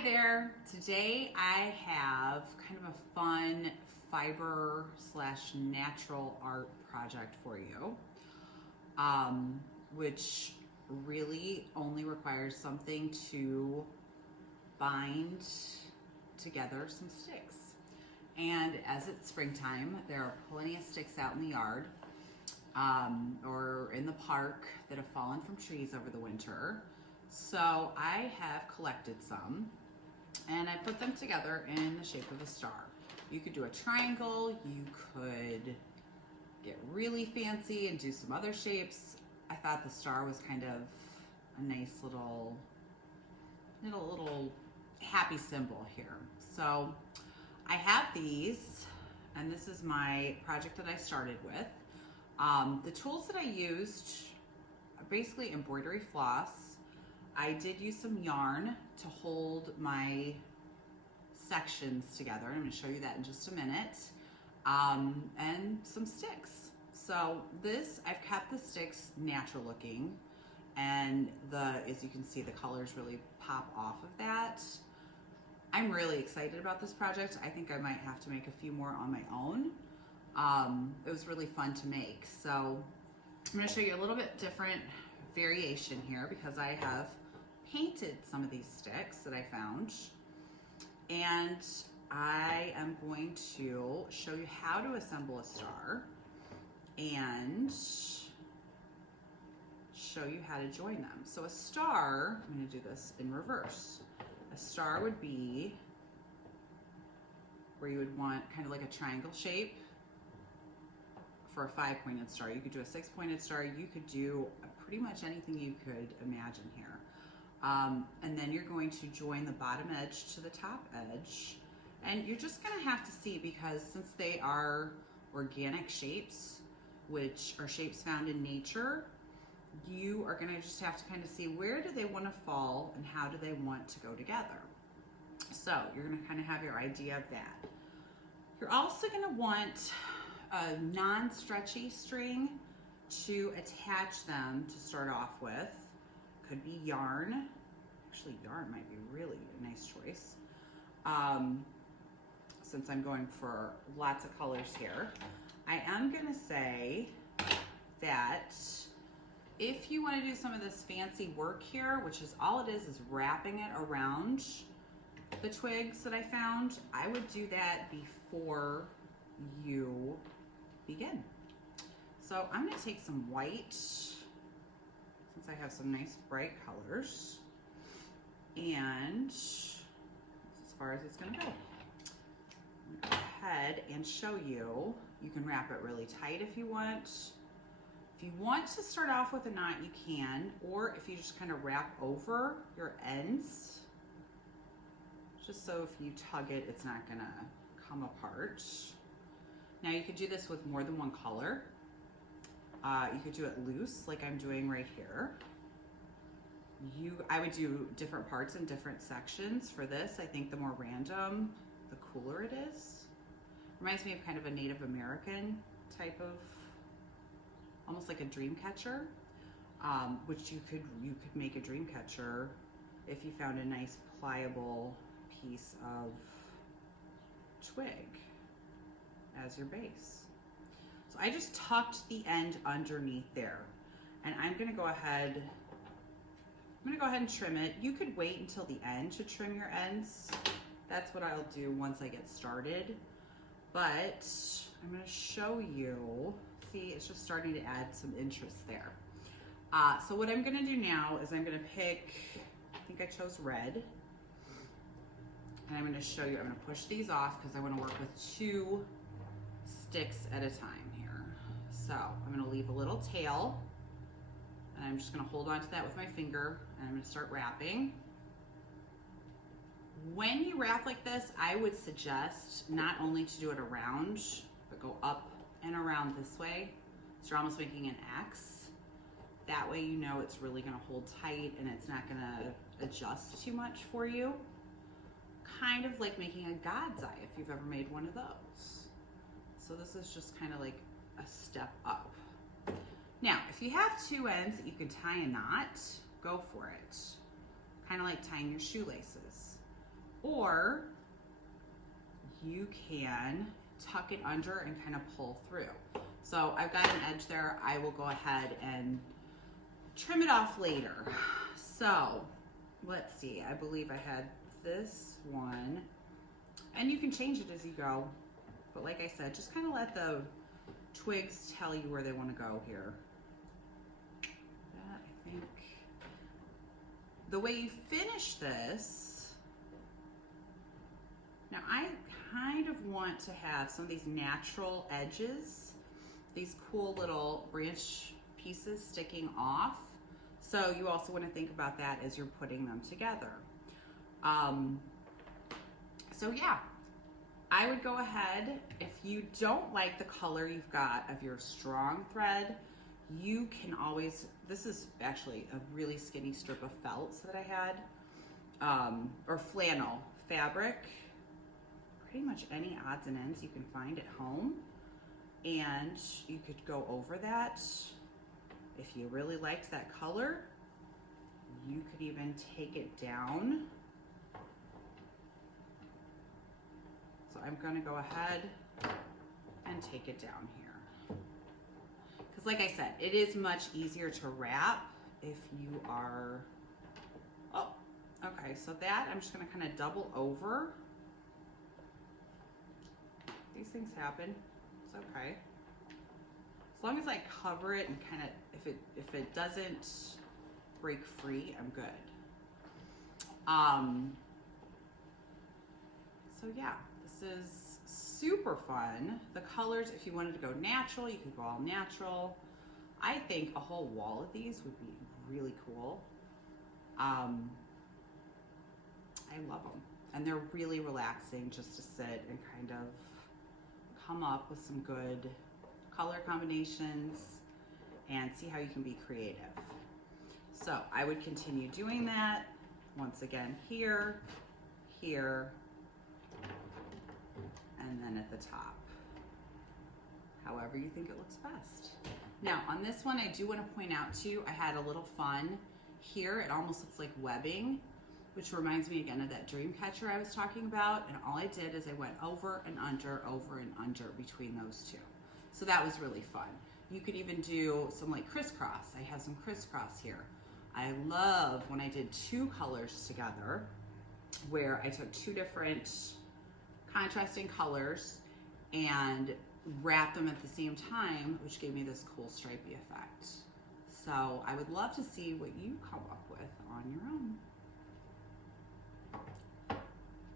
Hi there. Today I have kind of a fun fiber / natural art project for you, which really only requires something to bind together some sticks. And as it's springtime, there are plenty of sticks out in the yard or in the park that have fallen from trees over the winter. So I have collected some and I put them together in the shape of a star. You could do a triangle, you could get really fancy and do some other shapes. I thought the star was kind of a nice little happy symbol here. So I have these, and this is my project that I started with. The tools that I used are basically embroidery floss. I did use some yarn to hold my sections together. I'm going to show you that in just a minute. And some sticks. So this, I've kept the sticks natural looking, and as you can see, the colors really pop off of that. I'm really excited about this project. I think I might have to make a few more on my own. It was really fun to make. So I'm going to show you a little bit different variation here because I have painted some of these sticks that I found, and I am going to show you how to assemble a star and show you how to join them. So a star, I'm going to do this in reverse. A star would be where you would want kind of like a triangle shape for a 5-pointed star. You could do a 6-pointed star. You could do pretty much anything you could imagine here. And then you're going to join the bottom edge to the top edge. And you're just going to have to see, because since they are organic shapes, which are shapes found in nature, you are going to just have to kind of see where do they want to fall and how do they want to go together. So you're going to kind of have your idea of that. You're also going to want a non-stretchy string to attach them to start off with. Could be yarn. Actually, yarn might be really a nice choice. Since I'm going for lots of colors here, I am going to say that if you want to do some of this fancy work here, which is all it is wrapping it around the twigs that I found, I would do that before you begin. So I'm going to take some white, since I have some nice bright colors, and that's as far as it's going to go. I'm going to go ahead and show you. You can wrap it really tight if you want. If you want to start off with a knot, you can, or if you just kind of wrap over your ends, just so if you tug it, it's not going to come apart. Now you could do this with more than one color. You could do it loose, like I'm doing right here. I would do different parts in different sections for this. I think the more random, the cooler it is. Reminds me of kind of a Native American type of, almost like a dream catcher, which you could make a dream catcher if you found a nice pliable piece of twig as your base. So I just tucked the end underneath there, and I'm going to go ahead and trim it. You could wait until the end to trim your ends. That's what I'll do once I get started. But I'm going to show you. See, it's just starting to add some interest there. So what I'm going to do now is I'm going to pick, I think I chose red. And I'm going to show you, I'm going to push these off because I want to work with 2 sticks at a time here. So I'm going to leave a little tail, and I'm just going to hold on to that with my finger, and I'm going to start wrapping. When you wrap like this, I would suggest not only to do it around, but go up and around this way. So you're almost making an X. That way you know it's really going to hold tight and it's not going to adjust too much for you. Kind of like making a God's eye if you've ever made one of those. So this is just kind of like a step up. Now, if you have 2 ends that you can tie a knot, go for it. Kind of like tying your shoelaces. or you can tuck it under and kind of pull through. So I've got an edge there. I will go ahead and trim it off later. So let's see, I believe I had this one, and you can change it as you go. But like I said, just kind of let the twigs tell you where they want to go here. That, I think, the way you finish this, now I kind of want to have some of these natural edges, these cool little branch pieces sticking off. So you also want to think about that as you're putting them together. So yeah, I would go ahead, if you don't like the color you've got of your strong thread, you can always, this is actually a really skinny strip of felt that I had, or flannel fabric, pretty much any odds and ends you can find at home, and you could go over that. If you really liked that color, you could even take it down. So I'm going to go ahead and take it down here. Because like I said, it is much easier to wrap if you are, oh, okay, so that I'm just going to kind of double over. These things happen, it's okay. As long as I cover it and kind of, if it doesn't break free, I'm good. So yeah, this is super fun. The colors, if you wanted to go natural, you could go all natural. I think a whole wall of these would be really cool. I love them. And they're really relaxing just to sit and kind of come up with some good color combinations and see how you can be creative. So I would continue doing that. Once again, here, here, and then at the top. However you think it looks best. Now on this one, I do want to point out too, I had a little fun here. It almost looks like webbing, which reminds me again of that dream catcher I was talking about. And all I did is I went over and under between those two. So that was really fun. You could even do some like crisscross. I have some crisscross here. I love when I did two colors together, where I took two different contrasting colors and wrapped them at the same time, which gave me this cool stripey effect. So I would love to see what you come up with on your own.